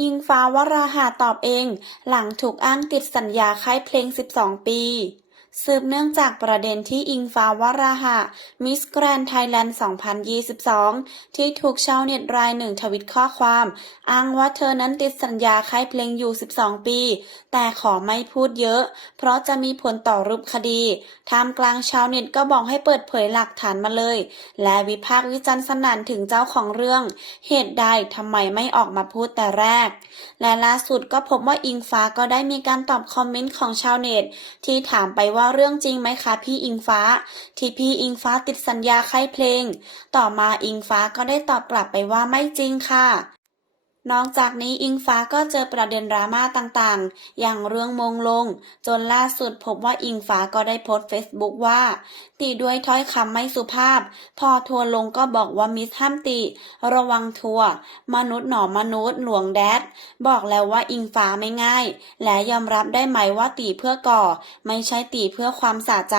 อิงฟ้าวราหะตอบเอง หลังถูกอ้างติดสัญญาค่ายเพลง 12 ปี สืบเนื่องจากประเด็นที่อิงฟ้าวราหะ มิสแกรนไทยแลนด์ 2022 ที่ถูกชาวเน็ตรายหนึ่งทวิตข้อความ อ้างว่าเธอนั้นติดสัญญาค่ายเพลงอยู่ 12 ปี แต่ขอไม่พูดเยอะ เพราะจะมีผลต่อรูปคดีท่ามกลางชาวเน็ตก็บอกให้เปิดเผยหลักฐานมาเลย และวิพากษ์วิจารณ์สนั่นถึงเจ้าของเรื่อง เหตุใดทำไมไม่ออกมาพูดแต่แรก และล่าสุดก็พบว่าอิงฟ้าก็ได้มีการตอบคอมเมนต์ของชาวเน็ตที่ถามไปว่าว่าเรื่องจริงไหมคะพี่อิงฟ้า ที่พี่อิงฟ้าติดสัญญาค่ายเพลง ต่อมาอิงฟ้าก็ได้ตอบกลับไปว่าไม่จริงค่ะ นอกจากนี้อิงฟ้าก็เจอประเด็นดราม่าต่างๆ อย่างเรื่องมงลง จนล่าสุดพบว่าอิงฟ้าก็ได้โพสต์เฟซบุ๊กว่าติด้วยถ้อยคำไม่สุภาพ พอทัวลงก็บอกว่ามิสห้ามติ ระวังทัวมนุษย์หนอมนุษย์หลวงแดด บอกแล้วว่าอิงฟ้าไม่ง่าย และยอมรับได้ไหมว่าตีเพื่อก่อ ไม่ใช่ตีเพื่อความสะใจ